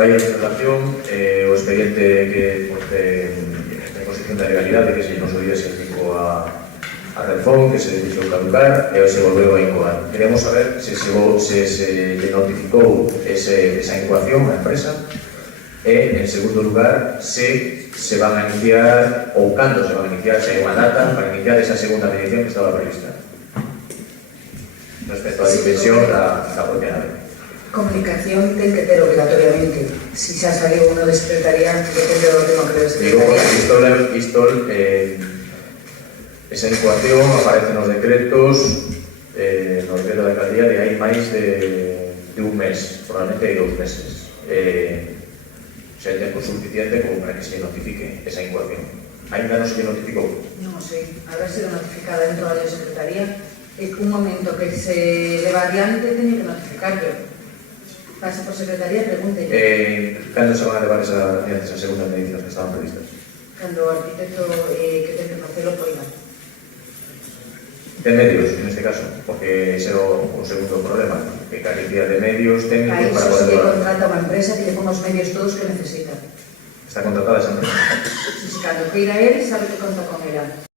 vai en relación o expediente que en posición de legalidade que se nos oía se indicou a Renfón, que se deixou caducar e se volveu a incoar. Queremos saber se lle notificou esa incoación á empresa e, en segundo lugar, se van a iniciar ou cando se van a iniciar, se hai unha data para iniciar esa segunda medición que estaba prevista respecto á dimensión da propia nave. Comunicación ten que ter obligatoriamente. Si xa saliu uno de secretaría, depende do órgano que debe secretaría. Esa incoación aparece nos decretos no decreto da alcaldía de hai máis de un mes, probablemente hai 2 meses. Xa hai tempo suficiente como para que se notifique esa incoación. Ainda non se notificou? Non sei, haber sido notificada dentro da secretaría e que un momento que se leva adiante teñen que notificarlo. Pase por secretaría, pregúntelle. Cando se van a levar esas segundas medidas que estaban previstas? Cando o arquitecto que ten que facelo poida. De medios, en este caso, porque ese é o segundo problema, que carecía de medios técnicos para poder... Aí se contrata unha empresa que lle pon os medios todos que necesita. Está contratada esa empresa? Si cando queira él, sabe que conta con ela.